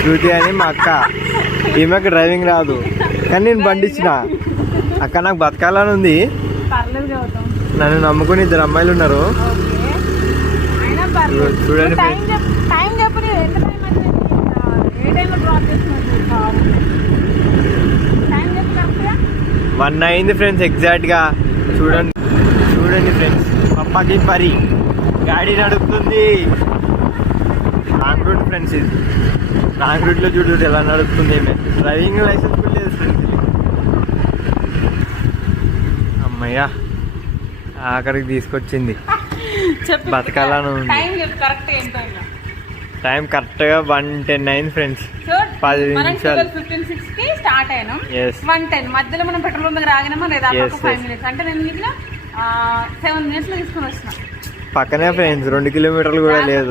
శృతి అని మా అక్క. ఈమెకు డ్రైవింగ్ రాదు కానీ నేను బండి ఇచ్చిన. అక్క నాకు బతకాలని ఉంది, నన్ను నమ్ముకుని 2 అమ్మాయిలు ఉన్నారు. చూడండి 1 అయింది ఫ్రెండ్స్ ఎగ్జాక్ట్గా. చూడండి ఫ్రెండ్స్, పప్పాకి పరి గాడి నడుపుతుంది. రాంగ్ రూట్ ఫ్రెండ్స్, ఇది రాంగ్ రూట్లో చూడు ఎలా నడుపుతుంది. డ్రైవింగ్ లైసెన్స్ కూడా లేదు ఫ్రెండ్స్. అమ్మయ్యా అక్కడికి తీసుకొచ్చింది. బతకాలను ఉంది. టైం కరెక్ట్గా 1:10 అయింది ఫ్రెండ్స్. 10 నిమిషాలు. 15:06కి స్టార్ట్ అయినాం. 1:10 మధ్యలో మనం పెట్రోల్ బంక్ రాగినామా లేదా? 5 మినిట్స్ అంటే నేను ఇట్లా 7 మినిట్స్ లో తీసుకొని వచ్చిన. పక్కనే ఫ్రెండ్స్ 2 కిలోమీటర్లు కూడా లేదు.